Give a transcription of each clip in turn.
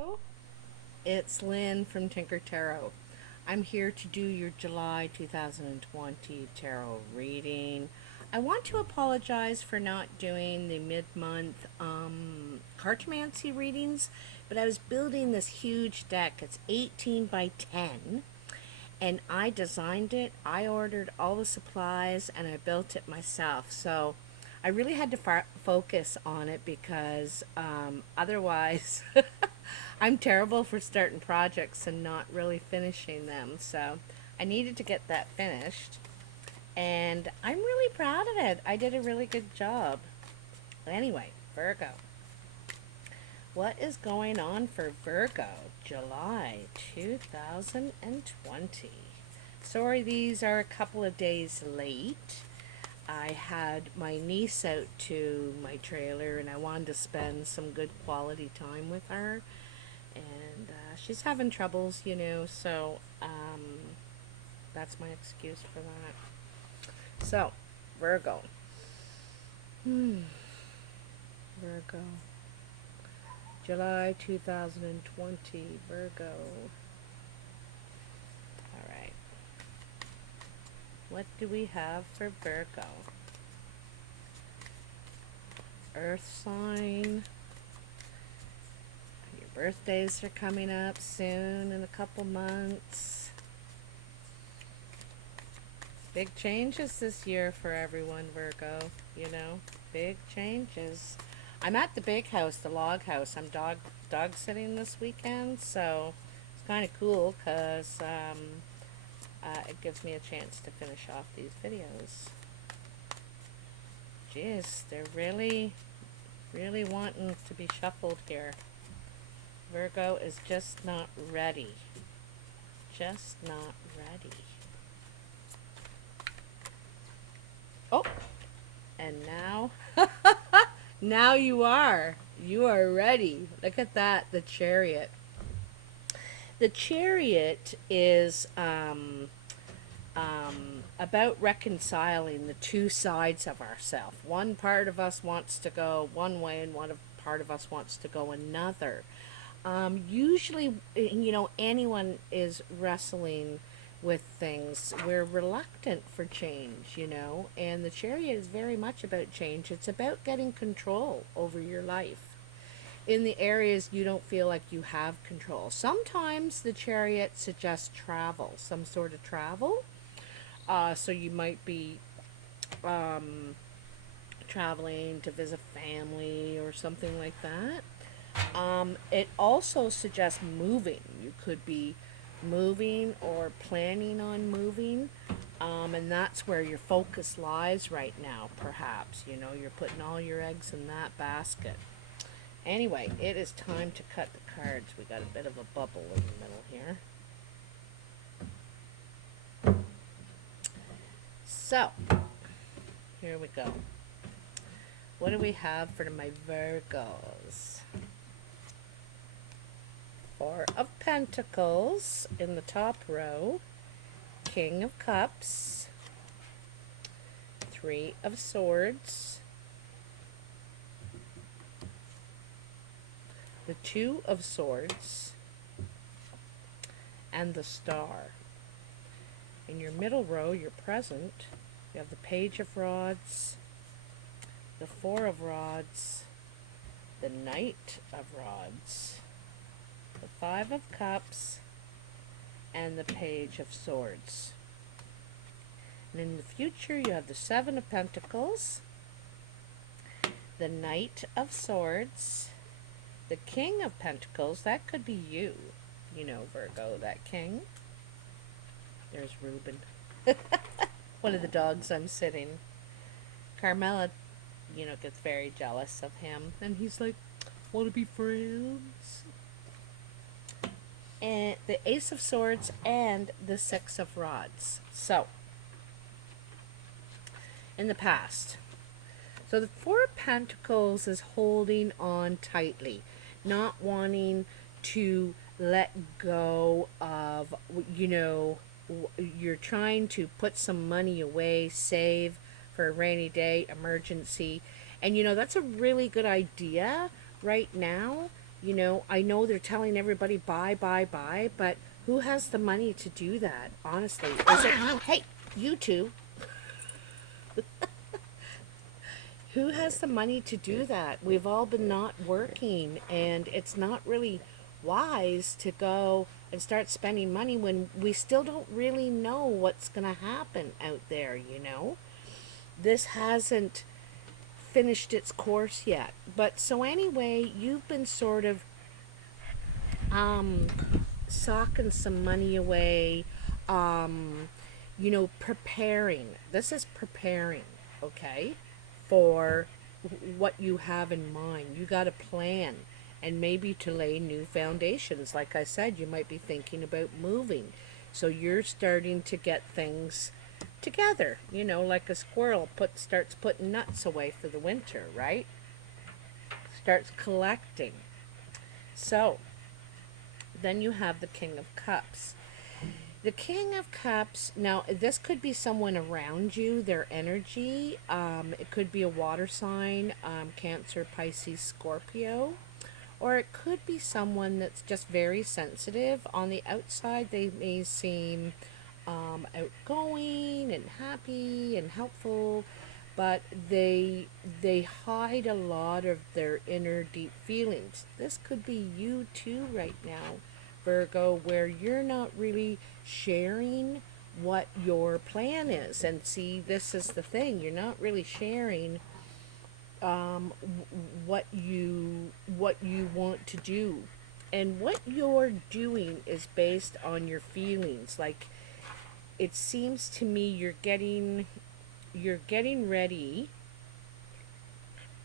Hello, it's Lynn from Tinker Tarot. I'm here to do your July 2020 tarot reading. I want to apologize for not doing the mid-month cartomancy readings, but I was building this huge deck. It's 18 by 10, and I designed it. I ordered all the supplies, and I built it myself. So I really had to focus on it because otherwise I'm terrible for starting projects and not really finishing them. So I needed to get that finished. And I'm really proud of it. I did a really good job. Anyway, Virgo. What is going on for Virgo? July 2020. Sorry, these are a couple of days late. I had my niece out to my trailer and I wanted to spend some good quality time with her. And she's having troubles, so that's my excuse for that. So, Virgo. Virgo. July 2020, Virgo. Alright. What do we have for Virgo? Earth sign. Your birthdays are coming up soon in a couple months. Big changes this year for everyone, Virgo. Big changes. I'm at the big house, the log house. I'm dog sitting this weekend, so it's kind of cool because it gives me a chance to finish off these videos. Jeez, they're really wanting to be shuffled here. Virgo is just not ready. Just not ready. Oh, and now, now you are. You are ready. Look at that, the Chariot. The Chariot is about reconciling the two sides of ourselves. One part of us wants to go one way, and part of us wants to go another. Usually, anyone is wrestling with things. We're reluctant for change, and the Chariot is very much about change. It's about getting control over your life in the areas you don't feel like you have control. Sometimes the Chariot suggests travel, some sort of travel. So you might be traveling to visit family or something like that. It also suggests moving. You could be moving or planning on moving. And that's where your focus lies right now, perhaps. You're putting all your eggs in that basket. Anyway, it is time to cut the cards. We got a bit of a bubble in the middle here. So, here we go. What do we have for my Virgos? Four of Pentacles in the top row. King of Cups. Three of Swords. The Two of Swords. And the Star. In your middle row, your present, you have the Page of Rods, the Four of Rods, the Knight of Rods, the Five of Cups, and the Page of Swords. And in the future, you have the Seven of Pentacles, the Knight of Swords, the King of Pentacles. That could be you, Virgo, that king. There's Reuben. One of the dogs I'm sitting. Carmela, gets very jealous of him. And he's like, want to be friends? And the Ace of Swords and the Six of Rods. So, in the past. So the Four of Pentacles is holding on tightly. Not wanting to let go of, you're trying to put some money away, save for a rainy day, emergency. And that's a really good idea right now. I know they're telling everybody buy, buy, buy, but who has the money to do that? Honestly, is it? Hey, you two, who has the money to do that? We've all been not working, and it's not really wise to go and start spending money when we still don't really know what's going to happen out there. This hasn't finished its course yet. But so anyway, you've been sort of um socking some money away, preparing. This is preparing, okay, for what you have in mind. You got a plan, and maybe to lay new foundations. Like I said, you might be thinking about moving. So you're starting to get things together, like a squirrel starts putting nuts away for the winter, right? Starts collecting. So then you have the King of Cups. The King of Cups, now this could be someone around you, their energy. It could be a water sign, Cancer, Pisces, Scorpio. Or it could be someone that's just very sensitive. On the outside, they may seem outgoing and happy and helpful, but they hide a lot of their inner deep feelings. This could be you too right now, Virgo, where you're not really sharing what your plan is. And see, this is the thing, you're not really sharing what you want to do, and what you're doing is based on your feelings. Like, it seems to me you're getting ready,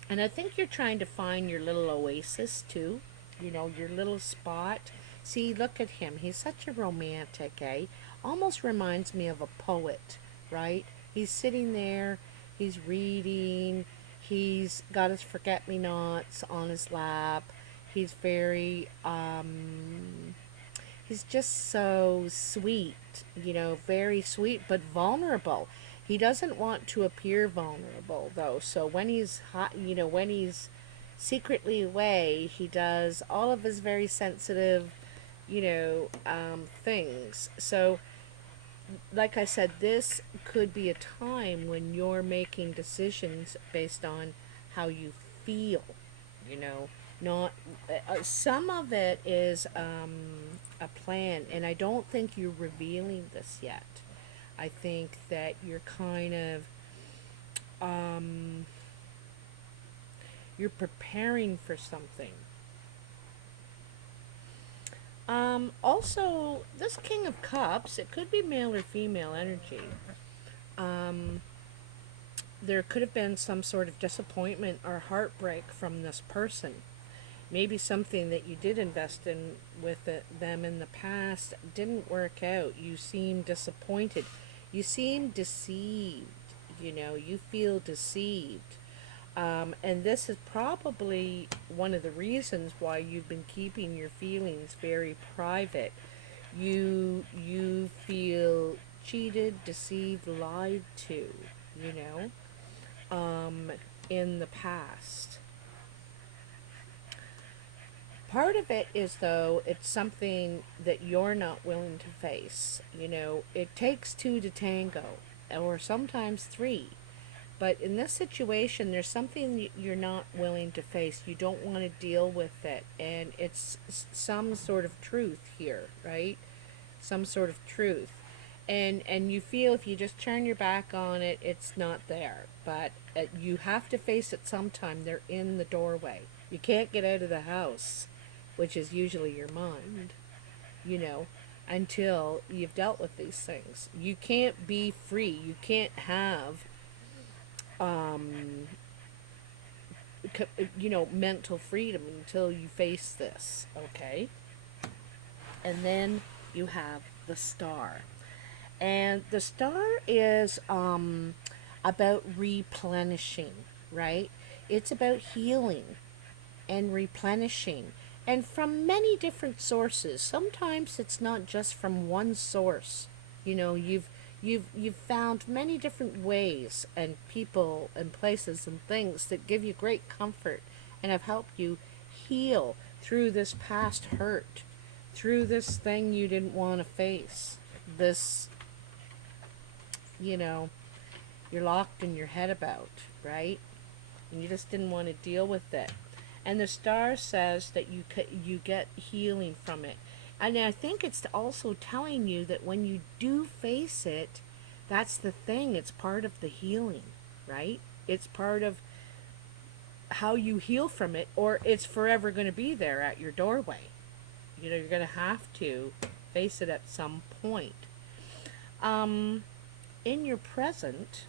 and I think you're trying to find your little oasis too, your little spot. See, look at him, he's such a romantic, eh? Almost reminds me of a poet, right? He's sitting there, he's reading, he's got his forget-me-nots on his lap. He's he's just so sweet, very sweet, but vulnerable. He doesn't want to appear vulnerable, though. So when he's hot, when he's secretly away, he does all of his very sensitive, things. So, like I said, this could be a time when you're making decisions based on how you feel, you know. Not some of it is a plan, and I don't think you're revealing this yet. I think that you're kind of you're preparing for something. Also, this King of Cups, it could be male or female energy. Um, there could have been some sort of disappointment or heartbreak from this person. Maybe something that you did invest in with them in the past didn't work out. You seem disappointed. You seem deceived. You feel deceived. And this is probably one of the reasons why you've been keeping your feelings very private. You feel cheated, deceived, lied to, you in the past. Part of it is, though, it's something that you're not willing to face. It takes two to tango, or sometimes three. But in this situation, there's something you're not willing to face. You don't want to deal with it. And it's some sort of truth here, right? Some sort of truth. And you feel if you just turn your back on it, it's not there. But you have to face it sometime. They're in the doorway. You can't get out of the house, which is usually your mind, you know, until you've dealt with these things. You can't be free. You can't have um, mental freedom until you face this, okay? And then you have the star. And the star is about replenishing, right? It's about healing and replenishing. And from many different sources. Sometimes it's not just from one source. You've found many different ways and people and places and things that give you great comfort and have helped you heal through this past hurt, through this thing you didn't want to face, this, you know, you're locked in your head about, right? And you just didn't want to deal with it. And the star says that you get healing from it. And I think it's also telling you that when you do face it, that's the thing. It's part of the healing, right? It's part of how you heal from it, or it's forever going to be there at your doorway. You know, you're going to have to face it at some point. In your present,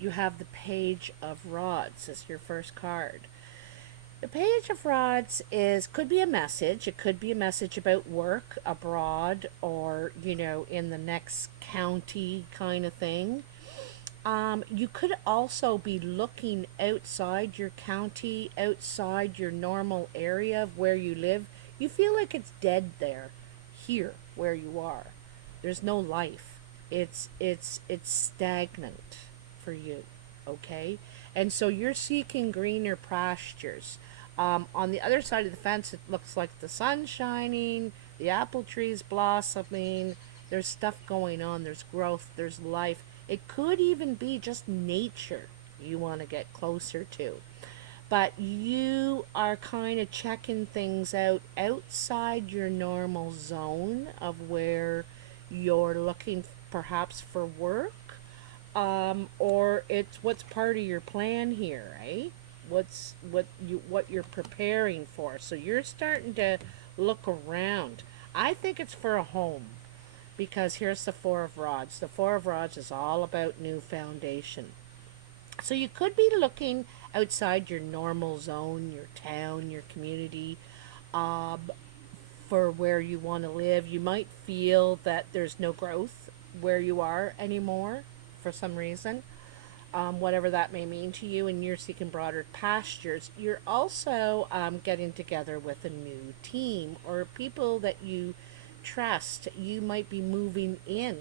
you have the Page of Rods as your first card. The Page of Rods could be a message. It could be a message about work abroad, or, you know, in the next county kind of thing. You could also be looking outside your county, outside your normal area of where you live. You feel like it's dead there, here where you are. There's no life. It's stagnant for you, okay? And so you're seeking greener pastures. On the other side of the fence, it looks like the sun's shining, the apple trees blossoming. There's stuff going on. There's growth. There's life. It could even be just nature you want to get closer to. But you are kind of checking things out outside your normal zone of where you're looking perhaps for work, or it's what's part of your plan here, right? What you're preparing for. So you're starting to look around. I think it's for a home, because here's the Four of Rods. The Four of Rods is all about new foundation. So you could be looking outside your normal zone, your town, your community, um, for where you want to live. You might feel that there's no growth where you are anymore for some reason, whatever that may mean to you, and you're seeking broader pastures. You're also getting together with a new team or people that you trust. You might be moving in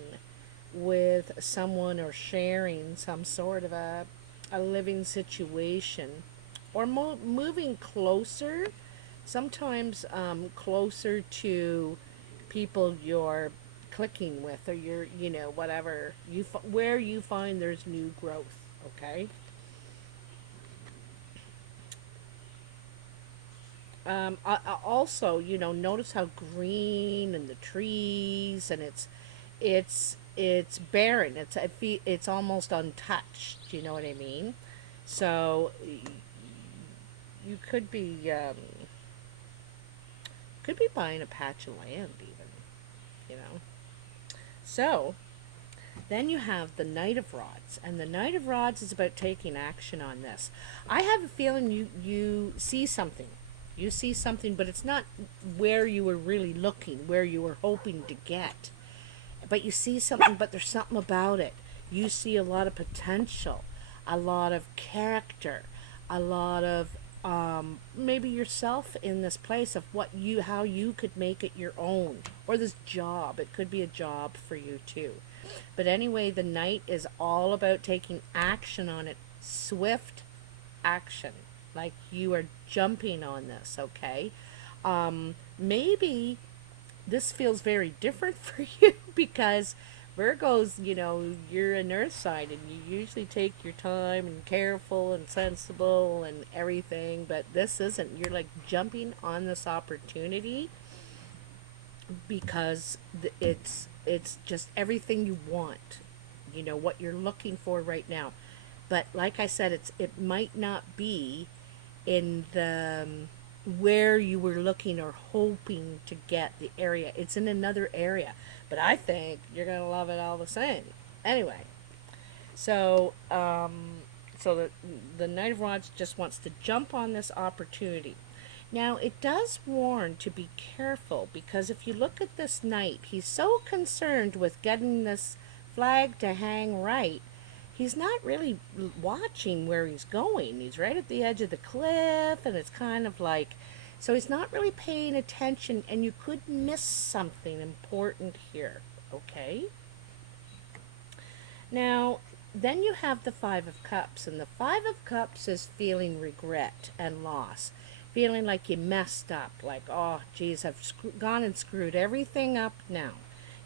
with someone or sharing some sort of a living situation, or moving closer, sometimes closer to people you're clicking with, or you're, you know, whatever where you find there's new growth, okay? Also, you know, notice how green and the trees, and it's barren. It's almost untouched. You know what I mean? So you could be buying a patch of land, even. You know. So then you have the Knight of Rods, and the Knight of Rods is about taking action on this. I have a feeling you see something. You see something, but it's not where you were really looking, where you were hoping to get. But you see something, but there's something about it. You see a lot of potential, a lot of character, a lot of maybe yourself in this place of how you could make it your own, or this job. It could be a job for you too. But anyway, the Knight is all about taking action on it, swift action, like you are jumping on this, okay? Maybe this feels very different for you, because Virgos, you know, you're an earth sign, and you usually take your time and careful and sensible and everything, but this isn't. You're like jumping on this opportunity because it's just everything you want, you know, what you're looking for right now. But like I said, it might not be in the where you were looking or hoping to get the area. It's in another area, but I think you're gonna love it all the same. Anyway, so the Knight of Rods just wants to jump on this opportunity. Now, it does warn to be careful, because if you look at this knight, he's so concerned with getting this flag to hang right, he's not really watching where he's going. He's right at the edge of the cliff, and it's kind of like, so he's not really paying attention, and you could miss something important here, okay? Now, then you have the Five of Cups, and the Five of Cups is feeling regret and loss, feeling like you messed up, like, oh, geez, I've gone and screwed everything up now.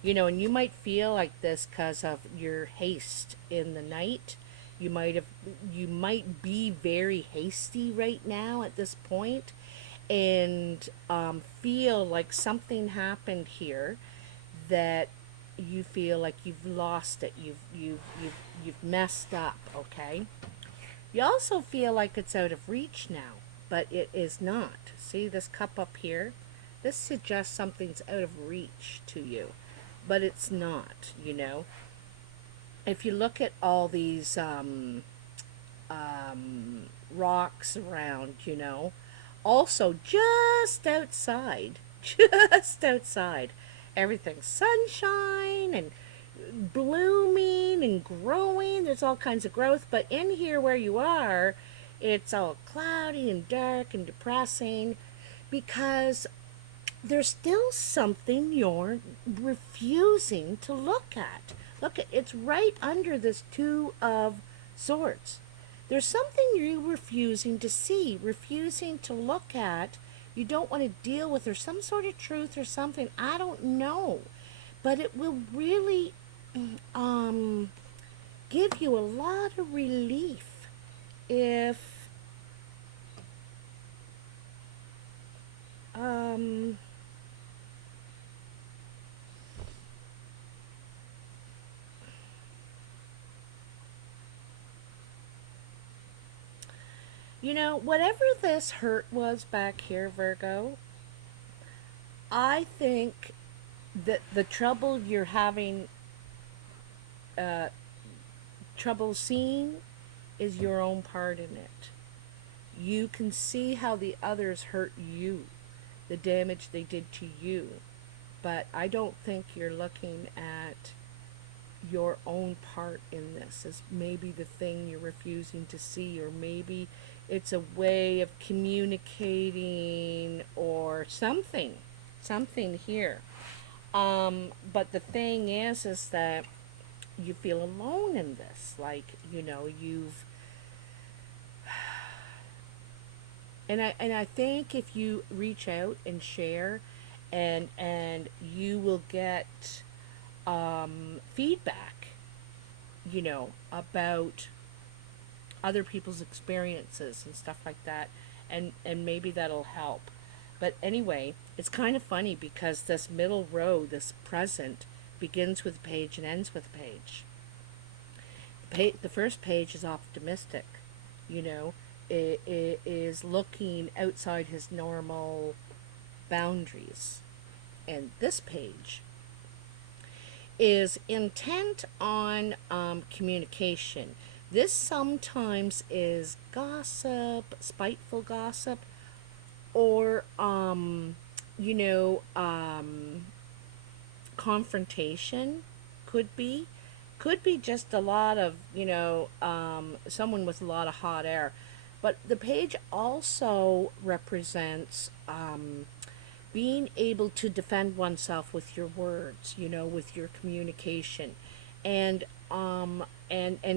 And you might feel like this because of your haste in the night. You might have, you might be very hasty right now at this point, and feel like something happened here that you feel like you've lost it, you've messed up, okay? You also feel like it's out of reach now, but it is not. See this cup up here? This suggests something's out of reach to you, but it's not. If you look at all these rocks around, also just outside, just outside, everything's sunshine and blooming and growing. There's all kinds of growth, but in here where you are, it's all cloudy and dark and depressing because there's still something you're refusing to look at. Look, it's right under this Two of Swords. There's something you're refusing to see, refusing to look at. You don't want to deal with. There's some sort of truth or something. I don't know. But it will really give you a lot of relief if whatever this hurt was back here, Virgo, I think that the trouble you're having trouble seeing is your own part in it. You can see how the others hurt you, the damage they did to you, but I don't think you're looking at your own part in this as maybe the thing you're refusing to see, or maybe it's a way of communicating or something here. But the thing is that you feel alone in this, like you've and I think if you reach out and share, and you will get feedback, about other people's experiences and stuff like that, and maybe that'll help. But anyway, it's kind of funny because this middle row, this present, begins with a page and ends with a page. The first page is optimistic, it is looking outside his normal boundaries. And this page is intent on communication. This sometimes is gossip, spiteful gossip, or confrontation. Could be just a lot of someone with a lot of hot air. But the page also represents being able to defend oneself with your words, with your communication, and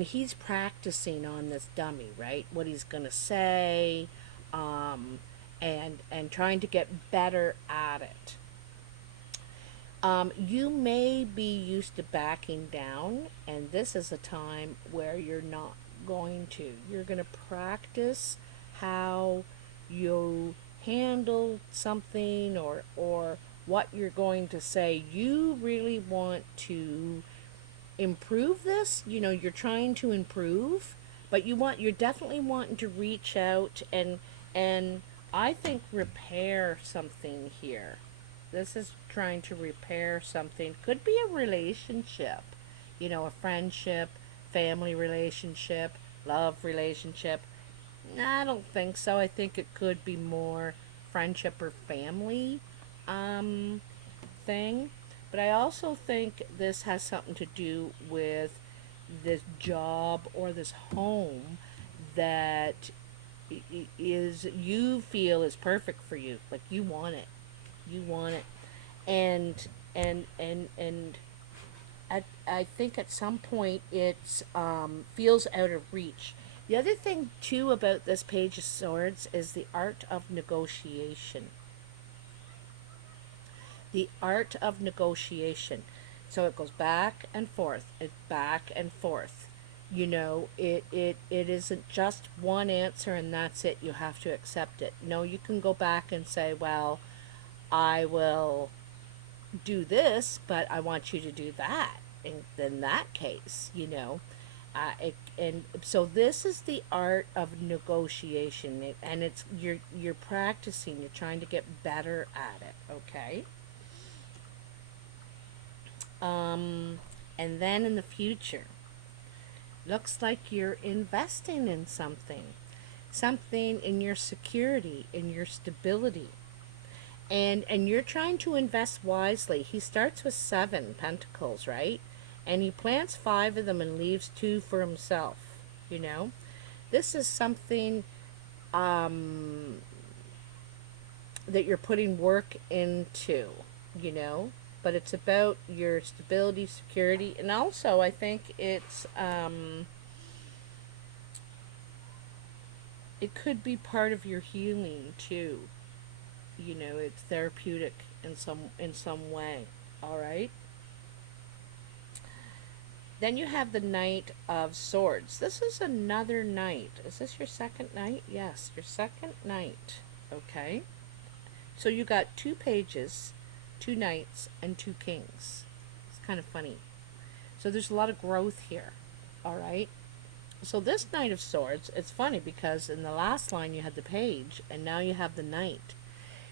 he's practicing on this dummy, right? What he's gonna say, and trying to get better at it. You may be used to backing down, and this is a time where you're not going to. You're going to practice how you handle something, or what you're going to say. You really want to improve this. You're trying to improve, but you're definitely wanting to reach out and I think repair something here. This is trying to repair something. Could be a relationship, a friendship, family relationship, love relationship. I don't think so. I think it could be more friendship or family thing. But I also think this has something to do with this job or this home that is you feel is perfect for you. Like you want it. You want it. And I think at some point it feels out of reach. The other thing too about this Page of Swords is the art of negotiation. The art of negotiation. So it goes back and forth, back and forth. It isn't just one answer and that's it. You have to accept it. No, you can go back and say, well, I will do this, but I want you to do that. In that case, and so this is the art of negotiation, and it's you're practicing. You're trying to get better at it. Okay. Um, and then in the future, looks like you're investing in something in your security, in your stability, and you're trying to invest wisely. He starts with 7 pentacles, right? And he plants 5 of them and leaves 2 for himself. You know, this is something um, that you're putting work into. You know, but it's about your stability, security, and also I think it could be part of your healing too. It's therapeutic in some way. All right. Then you have the Knight of Swords. This is another knight. Is this your second knight? Yes, your second knight. Okay. So you got 2 pages, 2 knights, and 2 kings. It's kind of funny. So there's a lot of growth here. All right. So this Knight of Swords, it's funny because in the last line you had the page and now you have the knight.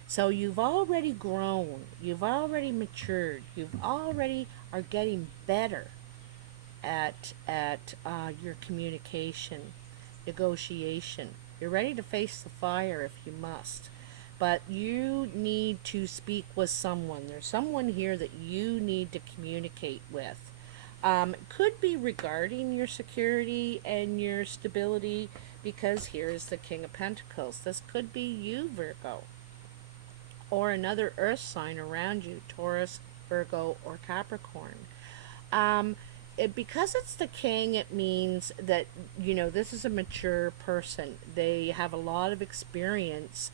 So you've already grown, you've already matured, you've already are getting better at your communication, negotiation. You're ready to face the fire if you must. But you need to speak with someone. There's someone here that you need to communicate with. Could be regarding your security and your stability, because here's the King of Pentacles. This could be you, Virgo, or another earth sign around you, Taurus, Virgo, or Capricorn. Because it's the king, it means that, this is a mature person. They have a lot of experience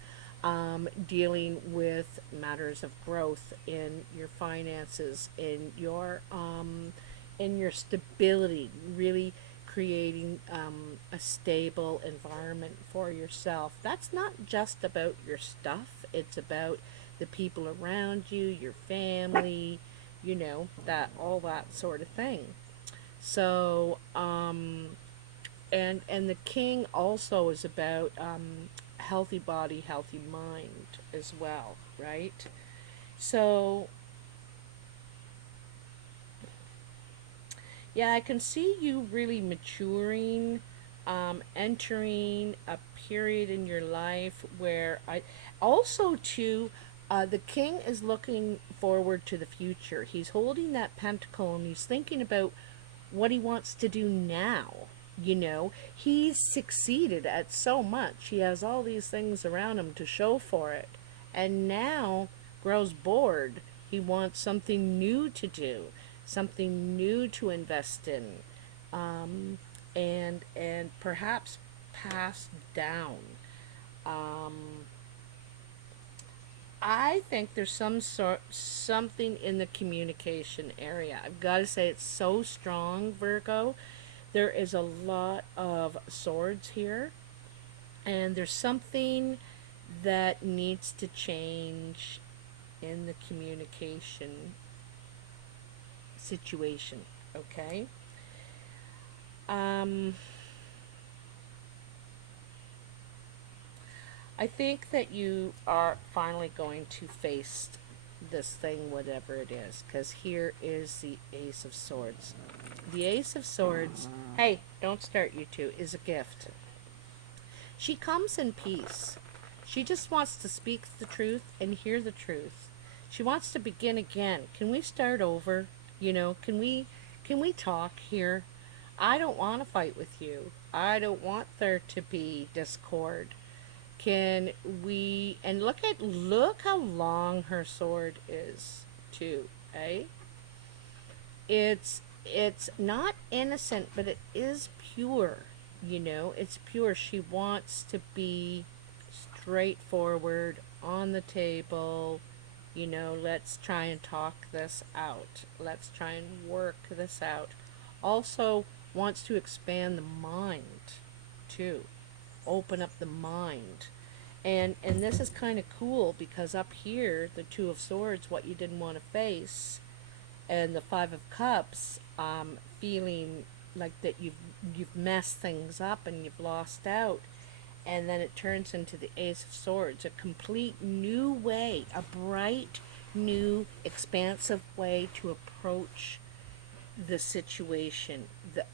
dealing with matters of growth in your finances, in your stability, really creating a stable environment for yourself. That's not just about your stuff, it's about the people around you, your family, that all that sort of thing. So, and the king also is about healthy body, healthy mind as well, right? So, yeah, I can see you really maturing, entering a period in your life where I also too. The king is looking forward to the future. He's holding that pentacle and he's thinking about what he wants to do now. He's succeeded at so much. He has all these things around him to show for it. And now grows bored. He wants something new to do, something new to invest in, and perhaps pass down. Um, I think there's something in the communication area. I've got to say it's so strong, Virgo. There is a lot of swords here, and there's something that needs to change in the communication situation. Okay. Um, I think that you are finally going to face this thing, whatever it is, because here is the Ace of Swords. The Ace of Swords, hey, don't start, you two, is a gift. She comes in peace. She just wants to speak the truth and hear the truth. She wants to begin again. Can we start over? Can we talk here? I don't want to fight with you. I don't want there to be discord. Can we, and look how long her sword is too, eh? it's not innocent, but it is pure. It's pure. She wants to be straightforward on the table. Let's try and talk this out. Let's try and work this out. Also wants to expand the mind too. Open up the mind. And this is kind of cool because up here, the Two of Swords, what you didn't want to face, and the Five of Cups, feeling like that you've messed things up and you've lost out, and then it turns into the Ace of Swords, a complete new way, a bright, new, expansive way to approach the situation, the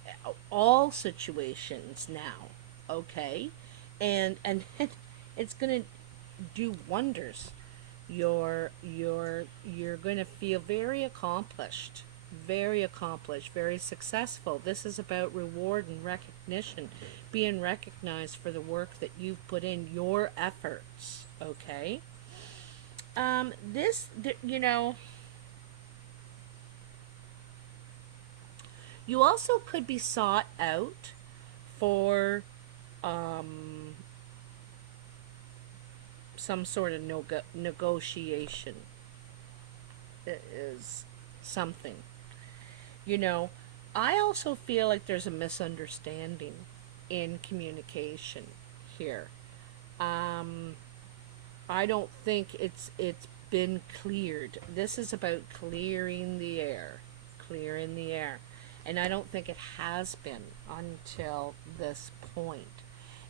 all situations now, okay, and it's gonna do wonders. You're going to feel very accomplished, very successful. This is about reward and recognition, being recognized for the work that you've put in, your efforts. Okay. This, you also could be sought out for um, some sort of negotiation. It is something. You know, I also feel like there's a misunderstanding in communication here. Um, I don't think it's been cleared. This is about clearing the air, and I don't think it has been until this point.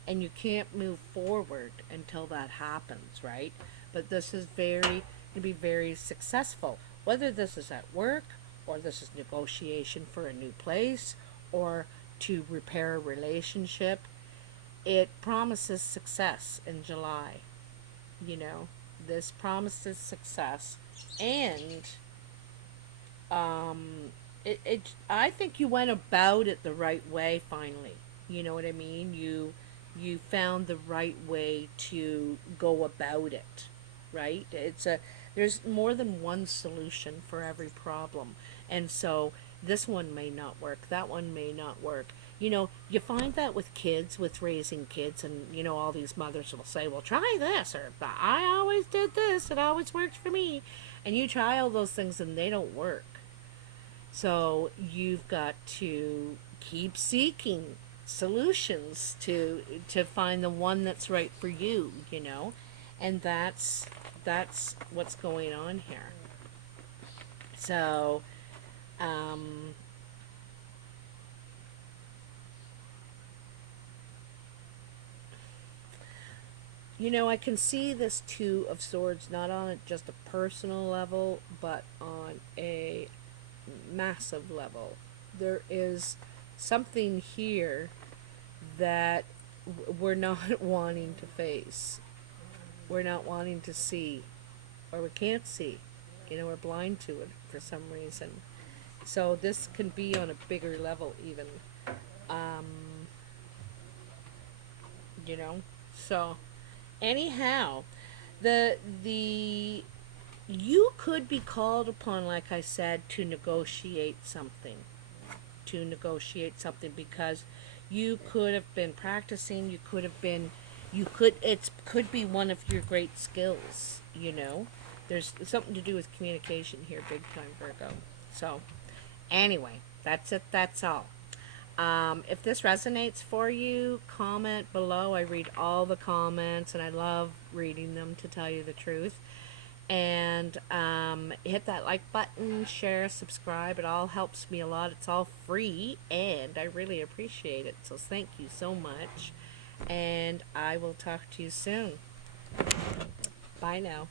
And you can't move forward until that happens, right? But this is very to be very successful. Whether this is at work, or this is negotiation for a new place, or to repair a relationship, it promises success in July. You know, this promises success, and I think you went about it the right way. Finally, you know what I mean. You found the right way to go about it, right? There's more than one solution for every problem, and so this one may not work, that one may not work. You find that with kids, with raising kids, and all these mothers will say, well, try this, or I always did this, it always worked for me. And you try all those things and they don't work. So you've got to keep seeking solutions to find the one that's right for you. And that's what's going on here. So um I can see this Two of Swords not on just a personal level, but on a massive level. There is something here that we're not wanting to face. We're not wanting to see, or we can't see. We're blind to it for some reason. So this can be on a bigger level, even. Um, you know. So anyhow, the you could be called upon, like I said, to negotiate something. To negotiate something because you could have been practicing. It could be one of your great skills. There's something to do with communication here, big time, Virgo. So anyway, that's it. That's all. If this resonates for you, comment below. I read all the comments and I love reading them, to tell you the truth. And hit that like button, share, subscribe. It all helps me a lot. It's all free and I really appreciate it. So thank you so much. And I will talk to you soon. Bye now.